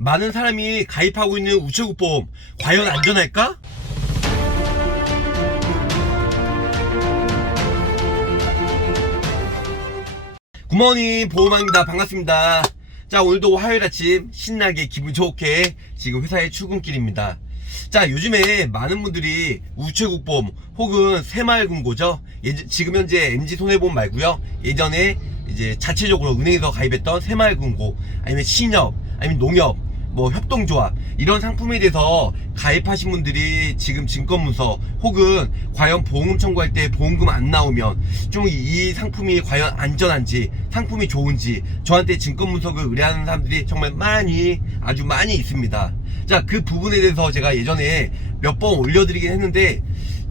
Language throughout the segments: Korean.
많은 사람이 가입하고 있는 우체국 보험 과연 안전할까? 굿모닝 보험왕입니다. 반갑습니다. 자 오늘도 화요일 아침 신나게 기분 좋게 지금 회사에 출근길입니다. 자 요즘에 많은 분들이 우체국 보험 혹은 새마을금고죠? 예, 지금 현재 MG손해보험 말고요. 예전에 이제 자체적으로 은행에서 가입했던 새마을금고 아니면 신협 아니면 농협 뭐 협동조합 이런 상품에 대해서 가입하신 분들이 지금 증권문서 혹은 과연 보험 청구할 때 보험금 안 나오면 좀 이 상품이 과연 안전한지 상품이 좋은지 저한테 증권문서를 의뢰하는 사람들이 정말 많이 아주 많이 있습니다. 자 그 부분에 대해서 제가 예전에 몇 번 올려드리긴 했는데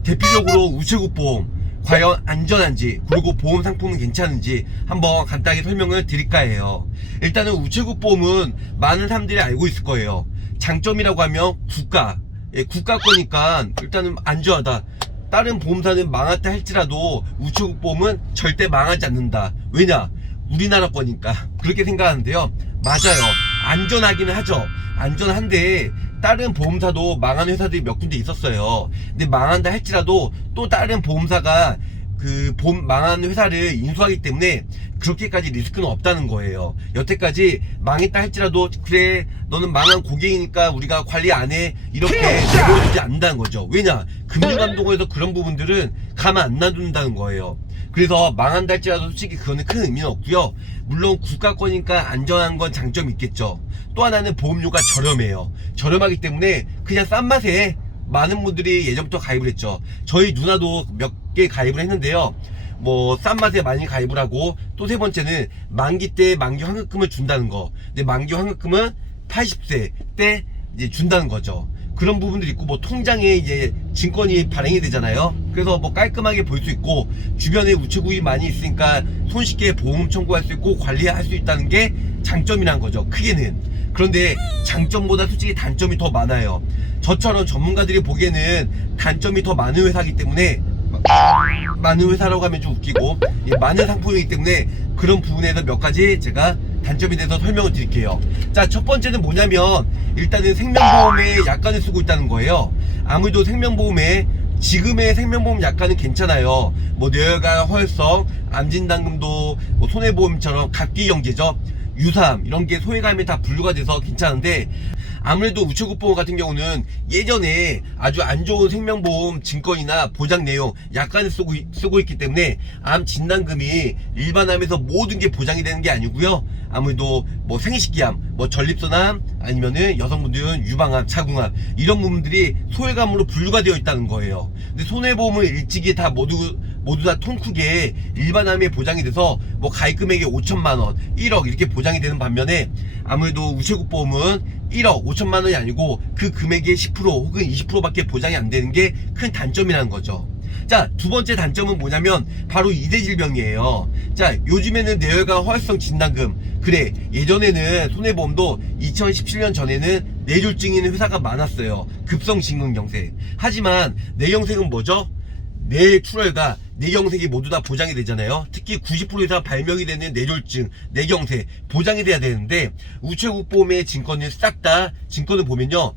대표적으로 우체국 보험 과연 안전한지 그리고 보험 상품은 괜찮은지 한번 간단하게 설명을 드릴까 해요. 일단은 우체국 보험은 많은 사람들이 알고 있을 거예요. 장점이라고 하면 국가. 예, 국가 거니까 일단은 안전하다. 다른 보험사는 망했다 할지라도 우체국 보험은 절대 망하지 않는다. 왜냐? 우리나라 거니까. 그렇게 생각하는데요. 맞아요. 안전하기는 하죠. 안전한데 다른 보험사도 망한 회사들이 몇 군데 있었어요. 근데 망한다 할지라도 또 다른 보험사가 그 보험 망한 회사를 인수하기 때문에 그렇게까지 리스크는 없다는 거예요. 여태까지 망했다 할지라도 그래 너는 망한 고객이니까 우리가 관리 안 해. 이렇게 내버려두지 않는다는 거죠. 왜냐? 금융감독원에서 그런 부분들은 가만 안 놔둔다는 거예요 그래서 망한다 할지라도 솔직히 그거는 큰 의미는 없고요. 물론 국가 거니까 안전한 건 장점이 있겠죠. 또 하나는 보험료가 저렴해요. 저렴하기 때문에 그냥 싼 맛에 많은 분들이 예전부터 가입을 했죠. 저희 누나도 몇 개 가입을 했는데요. 뭐 싼 맛에 많이 가입을 하고 또 세 번째는 만기 때 만기 환급금을 준다는 거. 근데 만기 환급금은 80세 때 이제 준다는 거죠. 그런 부분들이 있고 뭐 통장에 이제 증권이 발행이 되잖아요 그래서 뭐 깔끔하게 볼 수 있고 주변에 우체국이 많이 있으니까 손쉽게 보험 청구할 수 있고 관리할 수 있다는 게 장점이란 거죠 크게는. 그런데 장점보다 솔직히 단점이 더 많아요. 저처럼 전문가들이 보기에는 단점이 더 많은 회사이기 때문에 많은 회사라고 하면 좀 웃기고 예, 많은 상품이기 때문에 그런 부분에서 몇 가지 제가 단점에 대해서 설명을 드릴게요. 자 첫 번째는 뭐냐면 일단은 생명보험에 약관을 쓰고 있다는 거예요. 아무래도 생명보험에 지금의 생명보험 약관은 괜찮아요. 뭐 뇌혈관 허혈성 암진단금도 뭐 손해보험처럼 각기 경제죠. 유삼 이런 게 소외감이 다 분류가 돼서 괜찮은데 아무래도 우체국 보험 같은 경우는 예전에 아주 안 좋은 생명보험 증권이나 보장 내용 약관을 쓰고, 있- 쓰고 있기 때문에 암 진단금이 일반암에서 모든 게 보장이 되는 게 아니고요. 아무래도 뭐 생식기암 뭐 전립선암 아니면은 여성분들은 유방암 자궁암 이런 부분들이 소외감으로 분류가 되어 있다는 거예요. 근데 손해보험을 일찍이 다 모두 모두 다 통크게 일반암에 보장이 돼서 뭐 가입금액이 5천만 원 1억 이렇게 보장이 되는 반면에 아무래도 우체국 보험은 1억 5천만 원이 아니고 그 금액의 10% 혹은 20%밖에 보장이 안 되는 게 큰 단점이라는 거죠. 자, 두 번째 단점은 뭐냐면 바로 이대 질병이에요. 자, 요즘에는 뇌혈관 허혈성 진단금. 그래, 예전에는 손해보험도 2017년 전에는 있는 회사가 많았어요. 급성 진근경색. 하지만 뇌경색은 뭐죠? 뇌출혈과 뇌경색이 모두 다 보장이 되잖아요. 특히 90% 이상 발명이 되는 뇌졸중, 뇌경색 보장이 돼야 되는데 우체국 보험의 증권을 싹다 증권을 보면요.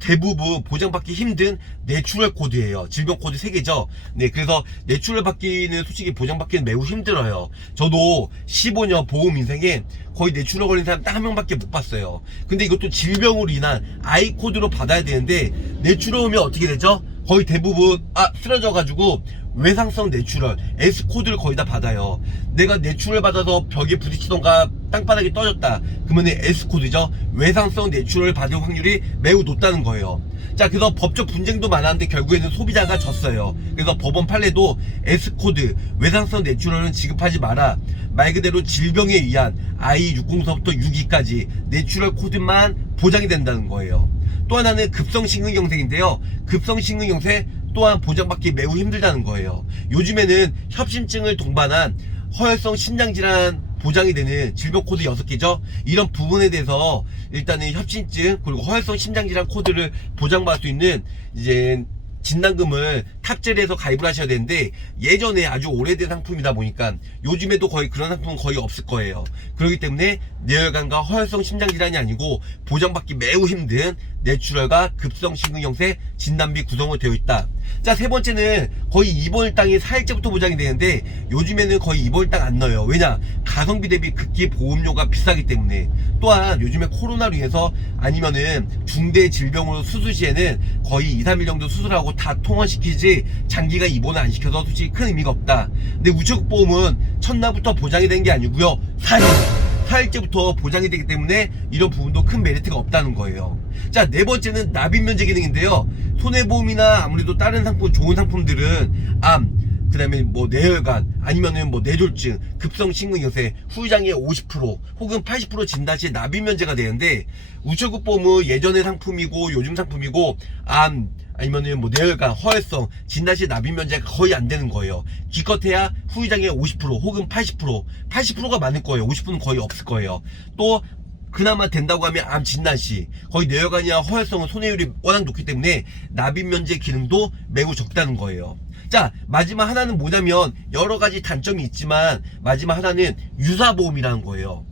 대부분 보장받기 힘든 뇌출혈 코드예요. 질병 코드 3개죠. 네, 그래서 뇌출혈 받기는 솔직히 보장받기는 매우 힘들어요. 저도 15년 보험 인생에 거의 뇌출혈 걸린 사람 딱 한 명밖에 못 봤어요. 근데 이것도 질병으로 인한 아이 코드로 받아야 되는데 뇌출혈 오면 어떻게 되죠? 거의 대부분 아 쓰러져가지고 외상성 뇌출혈 S 코드를 거의 다 받아요. 내가 뇌출혈 받아서 벽에 부딪히던가 땅바닥에 떠졌다. 그러면 S 코드죠. 외상성 뇌출혈을 받을 확률이 매우 높다는 거예요. 자, 그래서 법적 분쟁도 많았는데 결국에는 소비자가 졌어요. 그래서 법원 판례도 S 코드 외상성 뇌출혈은 지급하지 마라. 말 그대로 질병에 의한 I60서부터 6기까지 뇌출혈 코드만 보장이 된다는 거예요. 또 하나는 급성심근경색인데요. 급성심근경색 또한 보장받기 매우 힘들다는 거예요. 요즘에는 협심증을 동반한 허혈성 심장질환 보장이 되는 질병 코드 6개죠. 이런 부분에 대해서 일단은 협심증 그리고 허혈성 심장질환 코드를 보장받을 수 있는 이제 진단금을 탑재를 해서 가입을 하셔야 되는데 예전에 아주 오래된 상품이다 보니까 요즘에도 거의 그런 상품은 거의 없을 거예요. 그렇기 때문에 뇌혈관과 허혈성 심장질환이 아니고 보장받기 매우 힘든 뇌출혈과 급성 심근경색 진단비 구성으로 되어 있다. 자, 세 번째는 거의 입원일 당이 4일째부터 보장이 되는데 요즘에는 거의 입원일 당안 넣어요. 왜냐? 가성비 대비 극히 보험료가 비싸기 때문에. 또한 요즘에 코로나로 인해서 아니면은 중대 질병으로 수술 시에는 거의 2, 3일 정도 수술하고 다 통원시키지 장기가 입원을 안 시켜서 솔직히 큰 의미가 없다. 근데 우체국보험은 첫날부터 보장이 된 게 아니고요. 4일. 4일째부터 보장이 되기 때문에 이런 부분도 큰 메리트가 없다는 거예요. 자, 네 번째는 납입 면제 기능인데요. 손해보험이나 아무래도 다른 상품, 좋은 상품들은 암, 그 다음에 뭐 뇌혈관, 아니면은 뭐 뇌졸중, 급성 심근경색, 후유장애 50% 혹은 80% 진단 시에 납입 면제가 되는데 우체국 보험은 예전의 상품이고 요즘 상품이고 암, 아니면은 뭐 뇌혈관, 허혈성, 진단 시 납입 면제가 거의 안 되는 거예요. 기껏해야 후유장애 50% 혹은 80%, 80%가 많을 거예요. 50%는 거의 없을 거예요. 또 그나마 된다고 하면 암 진단 시 거의 뇌혈관이나 허혈성은 손해율이 워낙 높기 때문에 납입 면제 기능도 매우 적다는 거예요. 자 마지막 하나는 뭐냐면 여러 가지 단점이 있지만 마지막 하나는 유사보험이라는 거예요.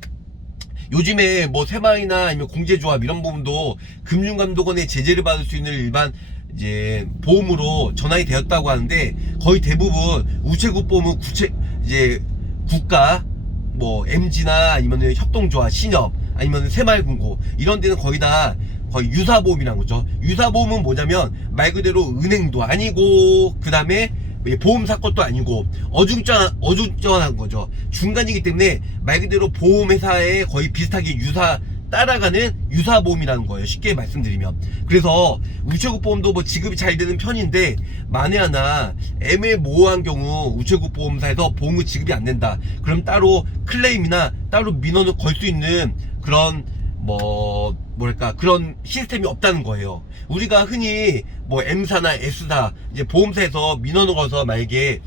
요즘에 뭐 새마을이나 아니면 공제조합 이런 부분도 금융감독원의 제재를 받을 수 있는 일반 이제 보험으로 전환이 되었다고 하는데 거의 대부분 우체국 보험은 구체 이제 국가 뭐 MG나 아니면 협동조합 신협 아니면 새마을금고 이런 데는 거의 다 거의 유사보험이라는 거죠. 유사보험은 뭐냐면 말 그대로 은행도 아니고 그 다음에 보험사 것도 아니고 어중쩡한 어중쩡한 거죠. 중간이기 때문에 말 그대로 보험회사에 거의 비슷하게 유사 따라가는 유사보험이라는 거예요. 쉽게 말씀드리면. 그래서 우체국보험도 뭐 지급이 잘 되는 편인데 만에 하나 애매모호한 경우 우체국보험사에서 보험이 지급이 안 된다. 그럼 따로 클레임이나 따로 민원을 걸 수 있는 그런 뭐 뭐랄까 그런 시스템이 없다는 거예요. 우리가 흔히 뭐 M사나 S사 이제 보험사에서 민원을 걸어서 만약에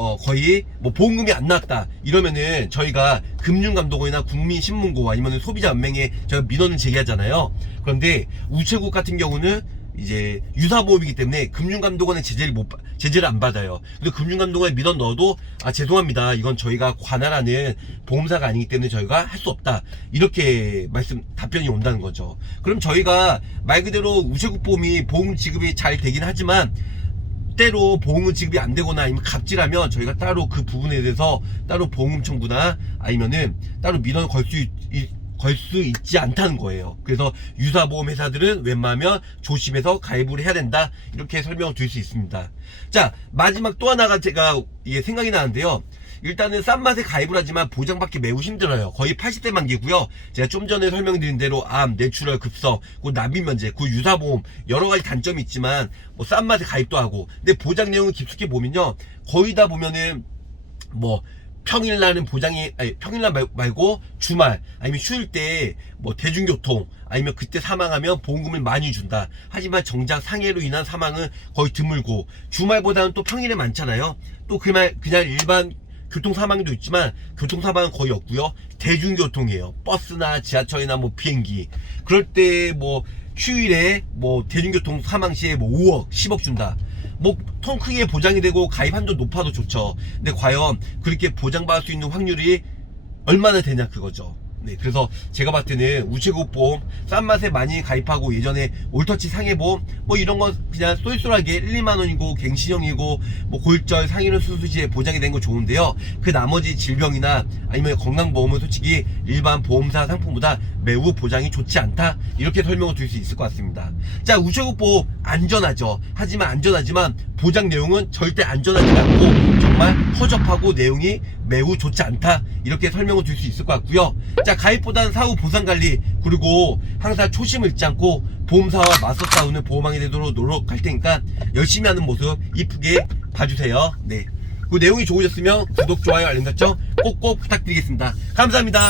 어 거의 뭐 보험금이 안 나왔다 이러면은 저희가 금융감독원이나 국민신문고 아니면 소비자연맹에 저희가 민원을 제기하잖아요. 그런데 우체국 같은 경우는 이제 유사보험이기 때문에 금융감독원의 제재를 못 받- 제재를 안 받아요. 근데 금융감독원에 민원 넣어도 아 죄송합니다. 이건 저희가 관할하는 보험사가 아니기 때문에 저희가 할 수 없다. 이렇게 말씀 답변이 온다는 거죠. 그럼 저희가 말 그대로 우체국 보험이 보험 지급이 잘 되긴 하지만 때로 보험금 지급이 안 되거나 아니면 갑질하면 저희가 따로 그 부분에 대해서 따로 보험금 청구나 아니면은 따로 민원을 걸수 걸수 있지 않다는 거예요. 그래서 유사보험 회사들은 웬만하면 조심해서 가입을 해야 된다. 이렇게 설명을 드릴 수 있습니다. 자, 마지막 또 하나가 제가 이게 생각이 나는데요. 일단은 싼 맛에 가입을 하지만 보장받기 매우 힘들어요. 거의 80대 만기고요. 제가 좀 전에 설명드린 대로 암, 뇌출혈, 급성, 그 납입 면제, 그 유사보험 여러 가지 단점이 있지만 뭐 싼 맛에 가입도 하고 근데 보장 내용을 깊숙이 보면요. 거의 다 보면은 뭐 평일날은 보장이 아니 평일날 말- 말고 주말 아니면 휴일 때 뭐 대중교통 아니면 그때 사망하면 보험금을 많이 준다. 하지만 정작 상해로 인한 사망은 거의 드물고 주말보다는 또 평일에 많잖아요. 또 그말 그냥 일반 교통 사망도 있지만 교통 사망은 거의 없고요. 대중교통이에요. 버스나 지하철이나 뭐 비행기. 그럴 때 뭐 휴일에 뭐 대중교통 사망 시에 뭐 5억, 10억 준다. 뭐통 크게 보장이 되고 가입 한도 높아도 좋죠. 근데 과연 그렇게 보장받을 수 있는 확률이 얼마나 되냐 그거죠. 네, 그래서 제가 봤을 때는 우체국 보험 싼 맛에 많이 가입하고 예전에 올터치 상해 보험 뭐 이런 건 그냥 쏠쏠하게 1, 2만 원이고 갱신형이고 뭐 골절 상해로 수수시에 보장이 된 거 좋은데요. 그 나머지 질병이나 아니면 건강보험은 솔직히 일반 보험사 상품보다 매우 보장이 좋지 않다 이렇게 설명을 드릴 수 있을 것 같습니다. 자 우체국 보험 안전하죠. 하지만 안전하지만 보장 내용은 절대 안전하지 않고 정말 허접하고 내용이 매우 좋지 않다 이렇게 설명을 드릴 수 있을 것 같고요. 자 가입보다는 사후 보상 관리 그리고 항상 초심을 잃지 않고 보험사와 맞서 싸우는 보험왕이 되도록 노력할 테니까 열심히 하는 모습 이쁘게 봐주세요. 네. 그 내용이 좋으셨으면 구독, 좋아요, 알림 설정 꼭꼭 부탁드리겠습니다. 감사합니다.